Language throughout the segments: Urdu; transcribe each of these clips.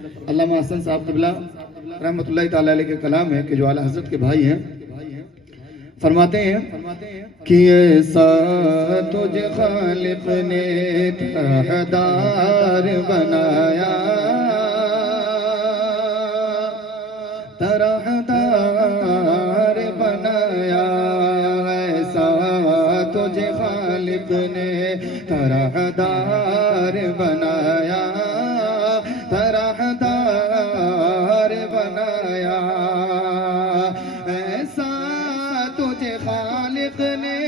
علامہ حسن صاحب قبلہ رحمۃ اللہ تعالی علیہ کے کلام ہے کہ جو اعلیٰ حضرت کے بھائی ہیں، فرماتے ہیں کہ ایسا تجھے خالق نے طرحدار بنایا، طرحدار بنایا، ایسا تجھے خالق نے طرحدار بنایا، طرحدار بنایا، ایسا تجھے خالق نے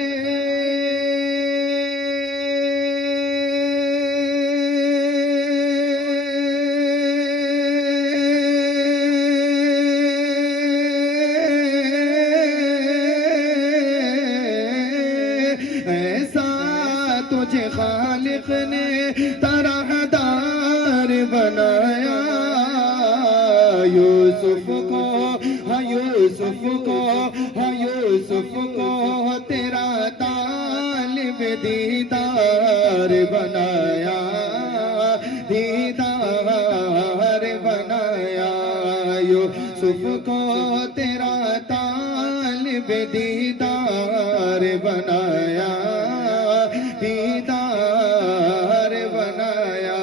ایسا تجھے خالق نے طرحدار بنایا، یوسف کو ہاں یوسف کو ہاں یوسف کو تیرا طالب دیدار بنایا، دیدار بنایا، یوسف کو تیرا طالب دیدار بنایا، دیدار بنایا۔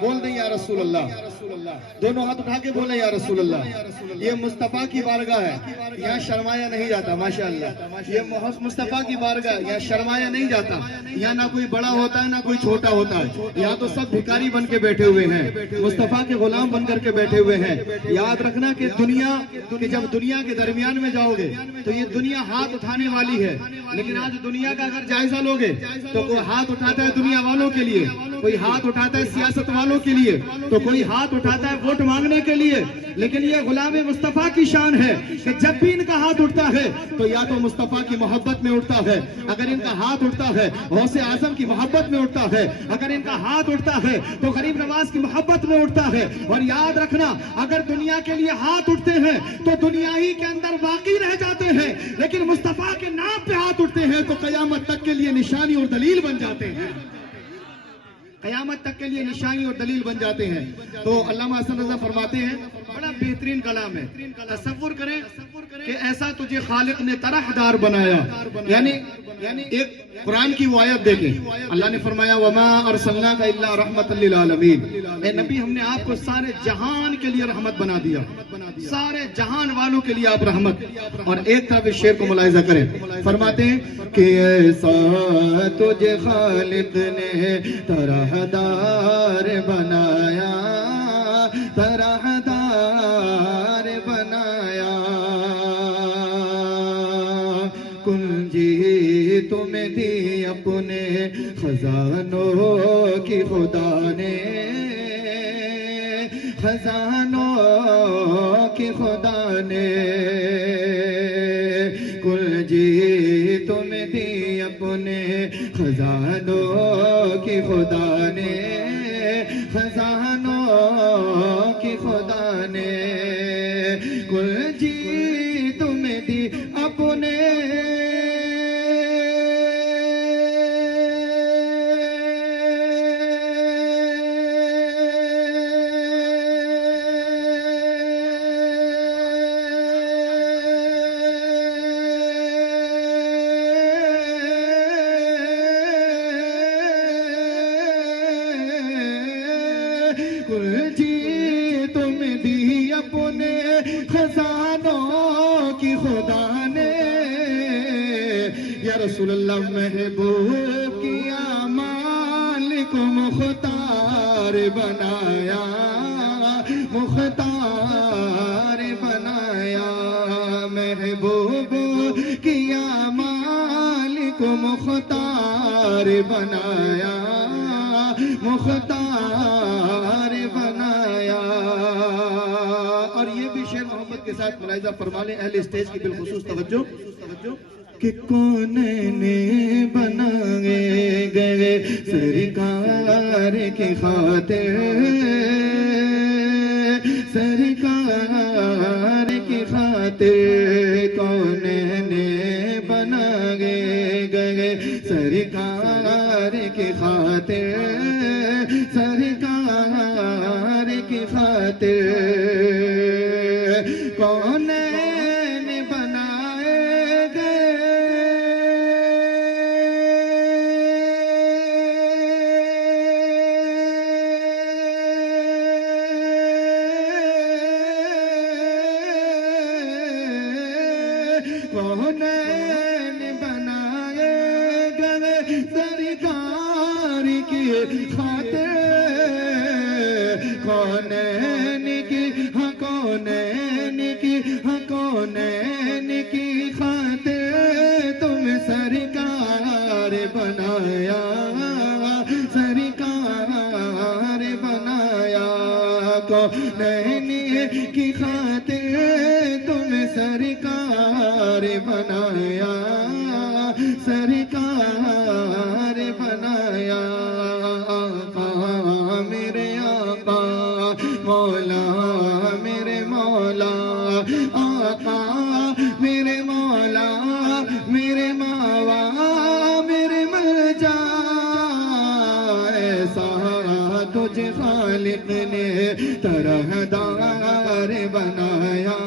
بول دیں یا رسول اللہ، دونوں ہاتھ اٹھا کے بولیں یا رسول اللہ۔ یہ مصطفیٰ کی بارگاہ ہے، یہاں شرمایا نہیں جاتا، ماشاءاللہ۔ یہ مصطفیٰ کی بارگاہ ہے، یہاں شرمایا نہیں جاتا، یہاں نہ کوئی بڑا ہوتا ہے نہ کوئی چھوٹا ہوتا ہے، یہاں تو سب بھکاری بن کے بیٹھے ہوئے ہیں، مصطفیٰ کے غلام بن کر کے بیٹھے ہوئے ہیں۔ یاد رکھنا کہ جب دنیا کے درمیان میں جاؤ گے تو یہ دنیا ہاتھ اٹھانے والی ہے، لیکن آج دنیا کا اگر جائزہ لوگے تو کوئی ہاتھ اٹھاتا ہے دنیا والوں کے لیے، کوئی ہاتھ اٹھاتا ہے سیاست والوں کے لیے، تو کوئی ہاتھ اٹھاتا ہے ووٹ مانگنے کے لیے، لیکن یہ غلام مصطفیٰ کی شان ہے کہ جب بھی ان کا ہاتھ اٹھتا ہے تو یا تو مصطفیٰ کی محبت میں اٹھتا ہے، اگر ان کا ہاتھ اٹھتا ہے غوث اعظم کی محبت میں اٹھتا ہے، اگر ان کا ہاتھ اٹھتا ہے تو غریب نواز کی محبت میں اٹھتا ہے۔ اور یاد رکھنا اگر دنیا کے لیے ہاتھ اٹھتے ہیں تو دنیا ہی کے اندر باقی رہ جاتے ہیں، لیکن مصطفیٰ کے نام پہ ہاتھ اٹھتے ہیں تو قیامت تک کے لیے نشانی اور دلیل بن جاتے ہیں، قیامت تک کے لیے نشانی اور دلیل بن جاتے ہیں۔ تو علامہ حسن رضا فرماتے ہیں، بڑا بہترین کلام ہے، تصور کریں کہ ایسا تجھے خالق نے طرحدار بنایا، یعنی ایک قرآن کی وہ آیت دیکھیں، اللہ نے فرمایا وَمَا أَرْسَلْنَاكَ إِلَّا رَحْمَةً لِّلْعَالَمِينَ، اے نبی ہم نے آپ کو سارے جہان کے لیے رحمت بنا دیا، سارے جہان والوں کے لیے آپ رحمت۔ اور ایک طرف اس شعر کو ملاحظہ کریں، فرماتے ہیں کہ ایسا تجھے خالق نے طرحدار بنایا، طرحدار بنایا، کنجی تمہیں دی اپنے خزانوں کی خدا نے، خزانوں کی خدا نے، کنجی تمہیں دی اپنے خزانوں کی خدا نے، خزانوں کی خدا نے، کنجی تمہیں دی اپنے کنجی تم دی اپنے خزانوں کی خدا نے، یا رسول اللہ محبوب کی اعمال کو مختار بنایا، مختار بنایا، محبوب کی اعمال کو مختار بنایا، مختار بنایا۔ اور یہ بھی شعر محبت کے ساتھ ملاحظہ فرما لیں اہل اسٹیج کی بالخصوص توجہ کہ کون نے بنائے گئے سرکار کی خاطر، سرکار کی خاطر کون نے بنائے گئے سرکار کی خاطر، سرکار کی خاطر کونین بنائے گئے کونین بنائے گئے سرکار کی خاطر کونین کی کونین کی کونین کی خاطر تم سرکار بنایا سرکار بنایا کونین کی خاطر تم سرکار بنایا سرکار بنایا آقا میرے آقا مولا میرے مولا آقا میرے مولا میرے ماوا میرے ملجا ایسا تجھ خالق نے طرح دار بنایا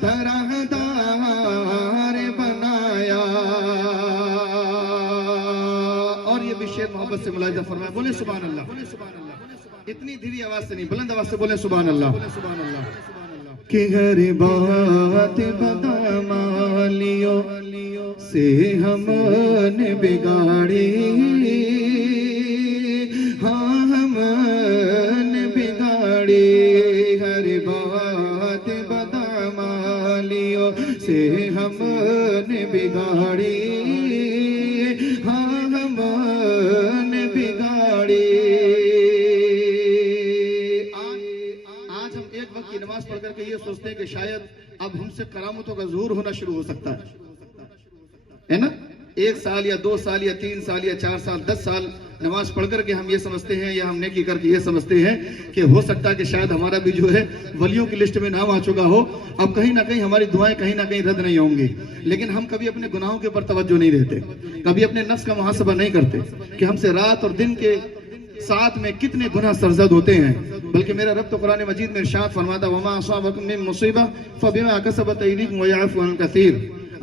طرح دار بنایا. اور یہ بھی شعر محبت سے ملاحظہ فرمایا. بولے سبحان اللہ. اتنی دھیری آواز سے نہیں بلند آواز سے بولے سبحان اللہ. کہ ہر بات بدعمالیوں سے ہم نے بگاڑی ہاں ہم نے بگاڑی ہر بات بدعمالیوں سے ہم نے بگاڑی ہاں ہم نے بگاڑی. آج ہم ایک وقت کی نماز پڑھ کر کے یہ سوچتے ہیں کہ شاید اب ہم سے کرامتوں کا ظہور ہونا شروع ہو سکتا ہے نا. 1 سال یا 2 سال یا 3 سال یا 4 سال 10 سال نماز پڑھ کر کے ہم یہ سمجھتے ہیں یا ہم نیکی کر کے یہ سمجھتے ہیں کہ ہو سکتا ہے کہ شاید ہمارا بھی جو ہے ولیوں کی لسٹ میں نام آ چکا ہو. اب کہیں نہ کہیں ہماری دعائیں کہیں نہ کہیں رد نہیں ہوں گی. لیکن ہم کبھی اپنے گناہوں کے اوپر توجہ نہیں دیتے, کبھی اپنے نفس کا محاسبہ نہیں کرتے کہ ہم سے رات اور دن کے ساتھ میں کتنے گناہ سرزد ہوتے ہیں. بلکہ میرا رب تو قرآن مجید میں ارشاد فرماتا وما اصابکم من مصیبہ فبما کسبت ایدیکم ویعفو عن کثیر.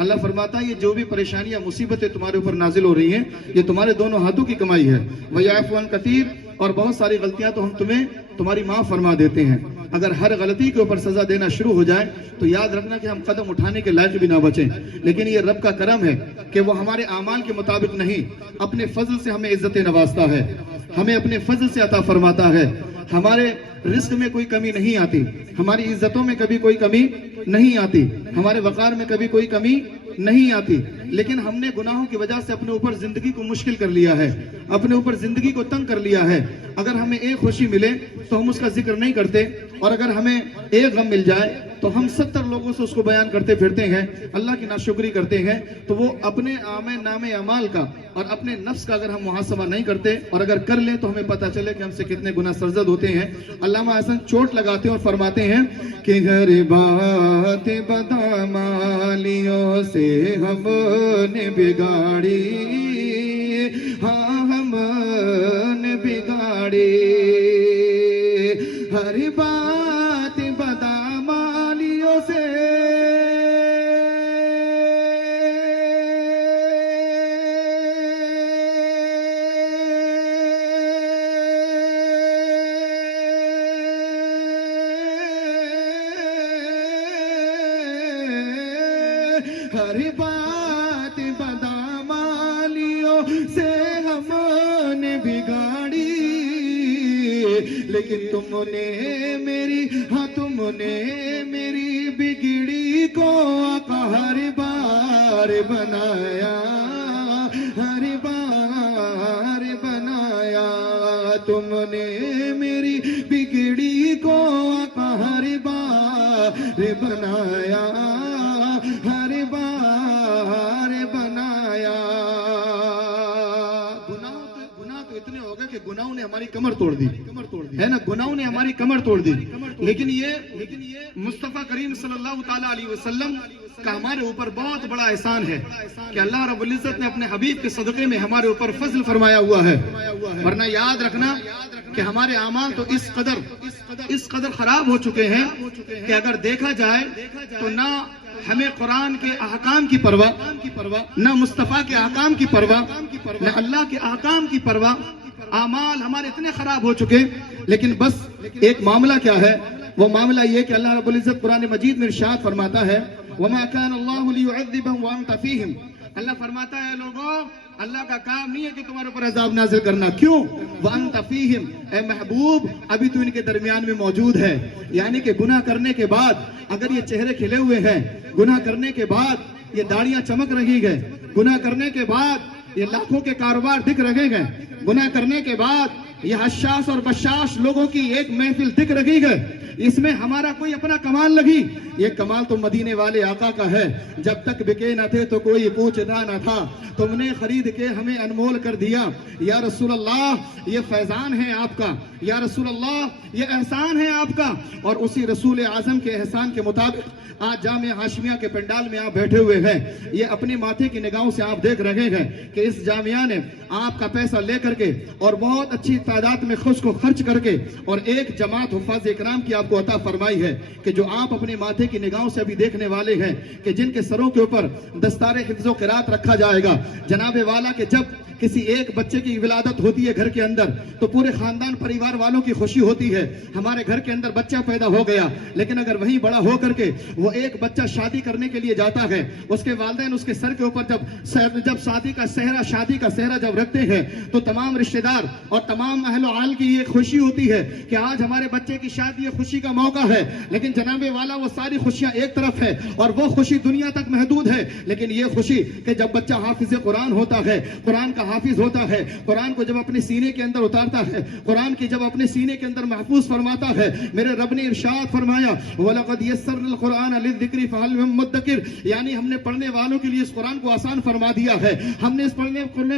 اللہ فرماتا ہے یہ جو بھی پریشانیاں مصیبتیں تمہارے اوپر نازل ہو رہی ہیں یہ تمہارے دونوں ہاتھوں کی کمائی ہے. ویعفو عن کثیر, اور بہت ساری غلطیاں تو ہم تمہاری معاف فرما دیتے ہیں. اگر ہر غلطی کے اوپر سزا دینا شروع ہو جائے تو یاد رکھنا کہ ہم قدم اٹھانے کے لائق بھی نہ بچیں. لیکن یہ رب کا کرم ہے کہ وہ ہمارے اعمال کے مطابق نہیں, اپنے فضل سے ہمیں عزتیں نوازتا ہے, ہمیں اپنے فضل سے عطا فرماتا ہے. ہمارے رزق میں کوئی کمی نہیں آتی, ہماری عزتوں میں کبھی کوئی کمی نہیں آتی, ہمارے وقار میں کبھی کوئی کمی نہیں آتی. لیکن ہم نے گناہوں کی وجہ سے اپنے اوپر زندگی کو مشکل کر لیا ہے, اپنے اوپر زندگی کو تنگ کر لیا ہے. اگر ہمیں ایک خوشی ملے تو ہم اس کا ذکر نہیں کرتے, اور اگر ہمیں ایک غم مل جائے تو ہم 70 لوگوں سے اس کو بیان کرتے پھرتے ہیں, اللہ کی ناشکری کرتے ہیں. تو وہ اپنے نام اعمال کا اور اپنے نفس کا اگر ہم محاسبہ نہیں کرتے, اور اگر کر لیں تو ہمیں پتہ چلے کہ ہم سے کتنے گناہ سرزد ہوتے ہیں. علامہ حسن چوٹ لگاتے ہیں اور فرماتے ہیں کہ ہر بات بدعمالیوں سے ہم نے بگاڑی ہاں ہم نے بگاڑی ہر بات بدعمالیوں سے ہر بات بدعمالیوں سے ہم نے بگاڑی. لیکن تم نے میری بگڑی کو آقا ہر بار بنایا, ہر بار بنایا. تم نے میری بگڑی کو آقا ہر بار بنایا, ہر بار بنایا. گناہ تو اتنے ہو گئے کہ گناہوں نے ہماری کمر توڑ دی ہے نا, گناہوں نے ہماری کمر توڑ دی. لیکن یہ مصطفیٰ کریم صلی اللہ تعالیٰ علیہ وسلم کا ہمارے اوپر بہت بڑا احسان ہے کہ اللہ رب العزت نے اپنے حبیب کے صدقے میں ہمارے اوپر فضل فرمایا ہوا ہے. ورنہ یاد رکھنا کہ ہمارے اعمال تو اس قدر خراب ہو چکے ہیں کہ اگر دیکھا جائے تو نہ ہمیں قرآن کے احکام کی پرواہ، نہ مصطفیٰ کے احکام کی پرواہ، نہ اللہ کے احکام کی پرواہ. اعمال ہمارے اتنے خراب ہو چکے. لیکن بس ایک معاملہ کیا ہے؟ وہ معاملہ یہ کہ اللہ رب العزت قرآن مجید میں ارشاد فرماتا ہے وَمَا كَانَ اللَّهُ لِيُعَذِّبَهُمْ وَأَنْتَ فِيهِمْ. اللہ فرماتا ہے لوگوں، اللہ کا کام نہیں ہے کہ تمہارے اوپر عذاب نازل کرنا. کیوں؟ وَأَنْتَ فِيهِمْ، اے محبوب ابھی تو ان کے درمیان میں موجود ہے. یعنی کہ گناہ کرنے کے بعد اگر یہ چہرے کھلے ہوئے ہیں، گناہ کرنے کے بعد یہ داڑیاں چمک رہی ہیں، گناہ کرنے کے بعد یہ لاکھوں کے کاروبار دکھ رہے ہیں، گناہ کرنے کے بعد یہ حشاش اور بشاش لوگوں کی ایک محفل دکھ رہی ہے، اس میں ہمارا کوئی اپنا کمال نہیں. یہ کمال تو مدینے والے آقا کا ہے. جب تک بکے نہ تھے تو کوئی پوچھتا نہ تھا، تم نے خرید کے ہمیں انمول کر دیا. یا رسول اللہ یہ فیضان ہے آپ کا، یا رسول اللہ یہ احسان ہے آپ کا. اور اسی رسول اعظم کے احسان کے مطابق آج جامع ہاشمیہ کے پنڈال میں آپ بیٹھے ہوئے ہیں. یہ اپنے ماتھے کی نگاہوں سے آپ دیکھ رہے ہیں کہ اس جامعہ نے آپ کا پیسہ لے کر کے اور بہت اچھی تعداد میں خود کو خرچ کر کے اور ایک جماعت حفاظ اکرام کی آپ کو عطا فرمائی ہے کہ جو آپ اپنے ماتھے کی نگاہوں سے ابھی دیکھنے والے ہیں کہ جن کے سروں کے اوپر دستار حفظ و قرات رکھا جائے گا. جناب والا کہ جب کسی ایک بچے کی ولادت ہوتی ہے گھر کے اندر تو پورے خاندان پریوار والوں کی خوشی ہوتی ہے. ہمارے گھر کے اندر بچہ پیدا ہو گیا، لیکن اگر وہیں بڑا ہو کر کے وہ ایک بچہ شادی کرنے کے لیے جاتا ہے، اس کے والدین اس کے سر کے اوپر جب شادی کا سہرا جب رکھتے ہیں تو تمام رشتہ دار اور تمام اہل و عال کی یہ خوشی ہوتی ہے کہ آج ہمارے بچے کی شادی، یہ خوشی کا موقع ہے. لیکن جناب والا وہ ساری خوشیاں ایک طرف ہے اور وہ خوشی دنیا تک محدود ہے. لیکن یہ خوشی کہ جب بچہ حافظ قرآن ہوتا ہے، قرآن کا حافظ ہوتا ہے، قرآن کو جب اپنے سینے کے اندر اتارتا ہے، قرآن کی جب اپنے سینے کے اندر محفوظ فرماتا ہے، میرے رب نے ارشاد فرمایا وَلَقَدْ يَسَّرْنَا الْقُرْآنَ لِلذِّكْرِ فَهَلْ مِن مُدَّكِرٍ. یعنی ہم نے پڑھنے والوں کے لیے اس قرآن کو آسان فرما دیا ہے. ہم نے اس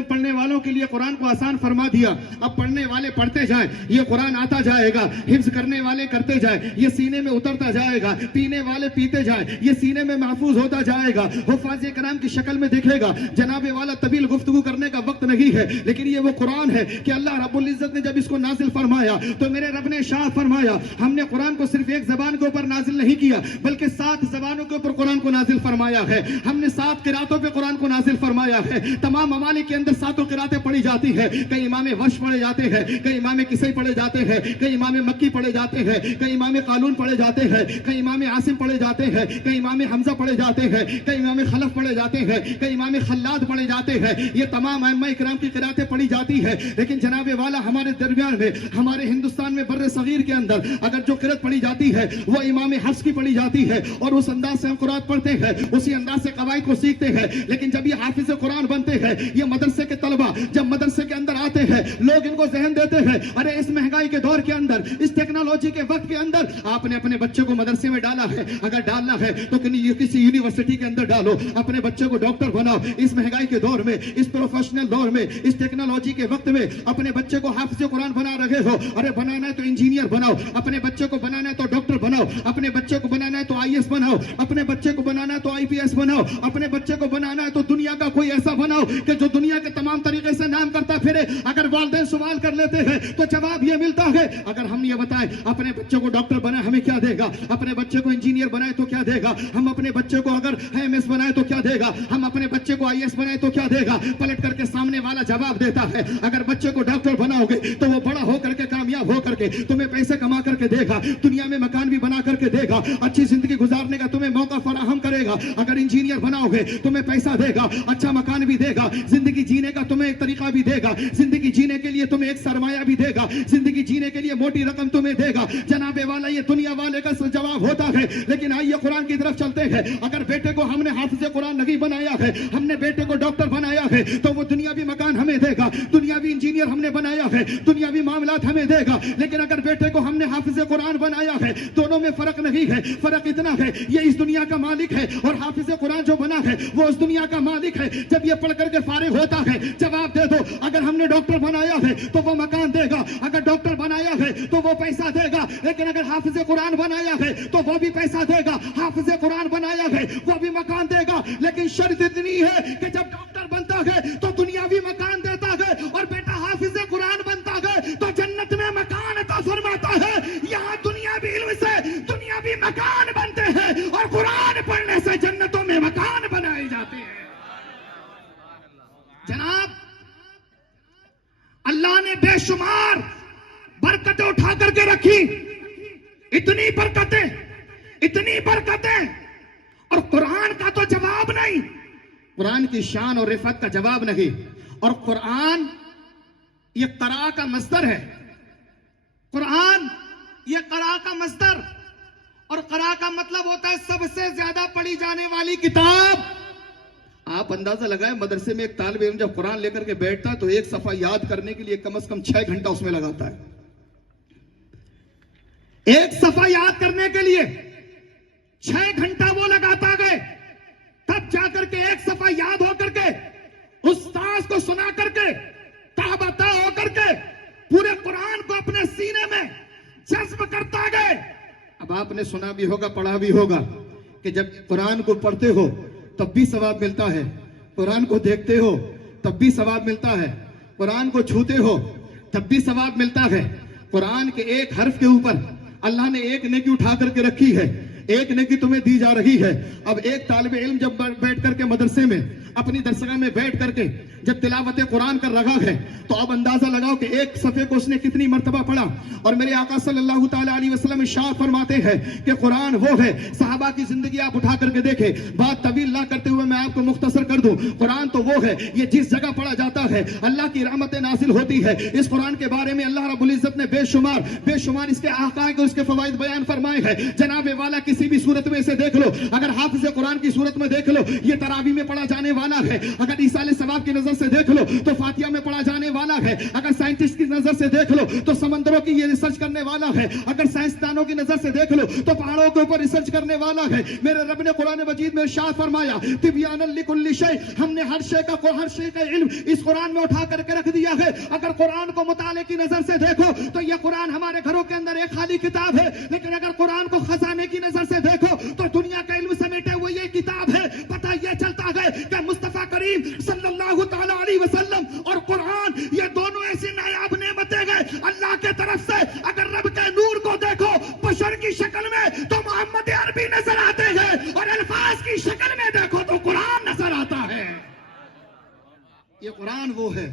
پڑھنے والوں کے لیے قرآن کو آسان فرما دیا. اب پڑھنے والے پڑھتے جائیں، یہ قرآن آتا جائے گا. حفظ کرنے والے کرتے جائیں، یہ سینے میں اترتا جائے گا. پینے والے پیتے جائیں، یہ سینے میں محفوظ ہوتا جائے گا. حفاظ کرام کی شکل میں دیکھے گا. جناب والا طویل گفتگو کرنے کا وقت نہیں ہے، لیکن یہ وہ قرآن ہے کہ اللہ رب العزت نے جب اس کو نازل فرمایا تو میرے رب نے ارشاد فرمایا ہم نے قرآن کو صرف ایک زبان کے اوپر نازل نہیں کیا بلکہ 7 زبانوں کے اوپر قرآن کو نازل فرمایا ہے. ہم نے 7 قراتوں پہ قرآن کو نازل فرمایا ہے. تمام ممالک کے اندر 7 قراتیں پڑھی جاتی ہیں. کئی امام ورش پڑھے جاتے ہیں، کئی امام کسی پڑھے جاتے ہیں، کئی امام مکی پڑھے جاتے ہیں، کئی امام قالون پڑھے جاتے ہیں، کئی امام عاصم پڑھے جاتے ہیں، کئی امام حمزہ پڑھے جاتے ہیں، کئی امام خلف پڑھے جاتے ہیں، کئی امام خلاد پڑھے جاتے ہیں. یہ تمام ائمہ اکرام کی قراتیں پڑھی جاتی ہے. لیکن جناب والا ہمارے درمیان میں، ہمارے ہندوستان میں بر صغیر کے اندر اگر جو قرات پڑھی جاتی ہے وہ امام حفص کی پڑھی جاتی ہے اور اس انداز سے ہم قرات پڑھتے ہیں، اسی انداز سے قواعد کو سیکھتے ہیں. لیکن جب یہ حافظ قرآن بنتے ہیں، یہ مدرسے کے طلبہ جب مدرسے کے اندر آتے ہیں، لوگ ان کو ذہن دیتے ہیں ارے اس مہنگائی کے دور کے اندر، اس ٹیکنالوجی کے وقت کے اندر آپ نے اپنے بچے کو مدرسے میں ڈالا ہے، اگر ڈالنا ہے تو کسی یونیورسٹی کے اندر ڈالو، اپنے بچے کو ڈاکٹر بناؤ. اس مہنگائی کے دور میں، اس پروفیشنل دور میں، اس ٹیکنالوجی کے وقت میں اپنے بچے کو حافظ قرآن بنا رہے ہو. ارے بنانا ہے تو انجینئر بناؤ، اپنے بچے کو بنانا ہے تو ڈاکٹر بناؤ، اپنے بچے کو بنانا ہے تو IAS بناؤ، اپنے بچے کو بنانا ہے تو IPS بناؤ، اپنے بچے کو بنانا ہے تو دنیا کا کوئی ایسا بناؤ کہ جو دنیا کے تمام طریقے سے نام کرتا پھرے. اگر والدین سوال کر لیتے ہیں تو جواب یہ ملتا ہے اگر ہم یہ بتائیں اپنے بچے کو ڈاکٹر بنائے ہمیں کیا دے گا، اپنے بچے کو انجینئر بنائے تو کیا دے گا، ہم اپنے بچے کو اگر MS بنائے تو کیا دے گا، ہم اپنے بچے کو IAS بنائے تو کیا دے گا. پلٹ کر کے سامنے والا جواب دیتا ہے اگر بچے کو ڈاکٹر بناؤ گے تو وہ بڑا ہو کر کے کامیاب ہو کر کے تمہیں پیسے کما کر کے دے گا، دنیا میں مکان بھی بنا کر کے دے گا، اچھی زندگی گزارنے کا تمہیں موقع فراہم کرے گا. اگر انجینئر بناؤ گے تمہیں پیسہ دے گا، اچھا مکان بھی دے گا، زندگی جینے کا تمہیں ایک طریقہ بھی دے گا، زندگی جینے کے لیے تمہیں ایک سرمایہ بھی دے گا، زندگی جینے کے لیے موٹی رقم تمہیں دے گا. جناب والا یہ دنیا والے کا جواب ہوتا ہے. لیکن آئیے قرآن کی طرف چلتے ہیں. اگر بیٹے کو ہم نے حافظ قرآن نہیں بنایا ہے، ہم نے بیٹے کو ڈاکٹر بنایا ہے تو وہ دنیاوی مکان ہمیں دے گا، دنیاوی انجینئر ہم نے بنایا ہے، دنیاوی معاملات ہمیں دے گا. لیکن اگر بیٹے کو ہم نے حافظ قرآن بنایا ہے، دونوں میں فرق نہیں ہے. فرق اتنا ہے یہ اس دنیا کا مالک ہے اور حافظ قرآن جو بنا ہے وہ اس دنیا کا مالک ہے. جب یہ پڑھ کر کے فارغ ہوتا ہے جواب دے دو اگر ہم نے ڈاکٹر بنایا ہے تو وہ مکان دے گا، اگر ڈاکٹر بنایا ہے تو وہ پیسہ دے گا. لیکن اگر حافظ قرآن بنایا ہے تو وہ بھی پیسہ دے گا، حافظ قرآن بنایا ہے وہ بھی مکان دے گا. لیکن شرط اتنی ہے کہ جب ڈاکٹر بنتا ہے تو دنیاوی مکان دیتا ہے اور بیٹا حافظ قرآن بنتا ہے تو جنت میں مکان دنیاوی علم سے دنیاوی مکان بنتے ہیں اور قرآن پڑھنے سے جنتوں میں مکان بنائے جاتے ہیں۔ جناب اللہ نے بے شمار برکتیں اٹھا کر کے رکھی، اتنی برکتیں، اور قرآن کا تو جواب نہیں، قرآن کی شان اور رفعت کا جواب نہیں۔ اور قرآن یہ قراء کا مصدر ہے، قرآن یہ قراء کا مصدر، اور قراء کا مطلب ہوتا ہے سب سے زیادہ پڑھی جانے والی کتاب۔ آپ اندازہ لگائیں مدرسے میں ایک طالب علم جب قرآن لے کر کے بیٹھتا ہے تو ایک صفحہ یاد کرنے کے لیے کم از کم 6 گھنٹہ اس میں لگاتا ہے۔ ایک صفحہ یاد کرنے کے لیے 6 گھنٹہ وہ لگاتا گئے، تب جا کر کے ایک صفحہ یاد ہو کر کے استاذ کو سنا کر کے تابعہ ہو کر کے پورے قرآن کو اپنے سینے میں جذب کرتا گئے۔ اب آپ نے سنا بھی ہوگا، پڑھا بھی ہوگا کہ جب قرآن کو پڑھتے ہو تب بھی ثواب ملتا ہے، قرآن کو دیکھتے ہو تب بھی ثواب ملتا ہے، قرآن کو چھوتے ہو تب بھی ثواب ملتا ہے۔ قرآن کے ایک حرف کے اوپر اللہ نے ایک نیکی اٹھا کر کے رکھی ہے، ایک نیکی تمہیں دی جا رہی ہے۔ اب ایک طالب علم جب بیٹھ کر کے مدرسے میں اپنی درسگاہ میں بیٹھ کر کے جب تلاوت قرآن کر رہا ہے تو اب اندازہ لگاؤ کہ ایک صفحے کو اس نے کتنی مرتبہ پڑھا۔ اور میرے آقا صلی اللہ تعالیٰ علیہ وسلم ارشاد فرماتے ہیں کہ قرآن وہ ہے، صحابہ کی زندگی آپ اٹھا کر کے دیکھیں، بات طویل نہ کرتے ہوئے میں آپ کو مختصر کر دوں، قرآن تو وہ ہے یہ جس جگہ پڑھا جاتا ہے اللہ کی رحمتیں نازل ہوتی ہے۔ اس قرآن کے بارے میں اللہ رب العزت نے بے شمار اس کے حقائق اور اس کے فوائد بیان فرمائے ہیں۔ جناب والا کسی بھی صورت میں اسے دیکھ لو، اگر حافظ قرآن کی صورت میں دیکھ لو یہ تراویح میں پڑھا جانے والا ہے، اگر ایصال ثواب کی نظر سے دیکھ لو تو فاتحہ میں پڑھا جانے والا ہے، اگر سائنٹسٹ کی نظر سے دیکھ لو تو سمندروں کی یہ ریسرچ کرنے والا ہے، اگر سائنسدانوں کی نظر سے دیکھ لو تو پہاڑوں کے اوپر ریسرچ کرنے والا ہے۔ میرے رب نے قرآن مجید میں ارشاد فرمایا تبیانا لکل شیء، ہم نے ہر شے کا علم اس قرآن میں اٹھا کر کے رکھ دیا ہے۔ اگر قرآن کو مطالعے کی نظر سے دیکھو تو یہ قرآن ہمارے گھروں کے اندر ایک خالی کتاب ہے، لیکن اگر قرآن کو خزانے کی نظر سے دیکھو تو دنیا کا علم سمیٹے ہوئے یہ کتاب ہے۔ پتہ یہ چلتا ہے کہ مصطفیٰ کریم صلی اللہ تعالیٰ علیہ وسلم اور قرآن یہ دونوں ایسی نایاب نعمتیں گئے اللہ کے طرف سے۔ اگر رب کے نور کو دیکھو بشر کی شکل میں تو محمد عربی نظر آتے ہیں، اور الفاظ کی شکل میں دیکھو تو قرآن نظر آتا ہے۔ یہ قرآن وہ ہے،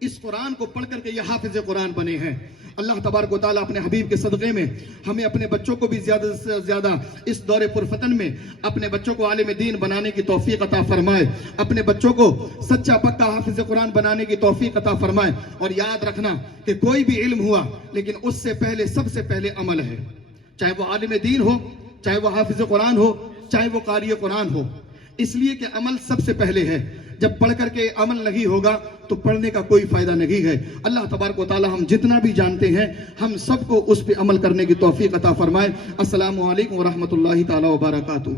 اس قرآن کو پڑھ کر کے یہ حافظ قرآن بنے ہیں۔ اللہ تبارک و تعالیٰ اپنے حبیب کے صدقے میں ہمیں اپنے بچوں کو بھی زیادہ سے زیادہ اس دور پرفتن میں اپنے بچوں کو عالم دین بنانے کی توفیق عطا فرمائے، اپنے بچوں کو سچا پکا حافظ قرآن بنانے کی توفیق عطا فرمائے۔ اور یاد رکھنا کہ کوئی بھی علم ہوا لیکن اس سے پہلے سب سے پہلے عمل ہے، چاہے وہ عالم دین ہو، چاہے وہ حافظ قرآن ہو، چاہے وہ قاری قرآن ہو، اس لیے کہ عمل سب سے پہلے ہے۔ جب پڑھ کر کے عمل نہیں ہوگا تو پڑھنے کا کوئی فائدہ نہیں ہے۔ اللہ تبارک و تعالی ہم جتنا بھی جانتے ہیں ہم سب کو اس پہ عمل کرنے کی توفیق عطا فرمائے۔ السلام علیکم ورحمۃ اللہ تعالی وبرکاتہ۔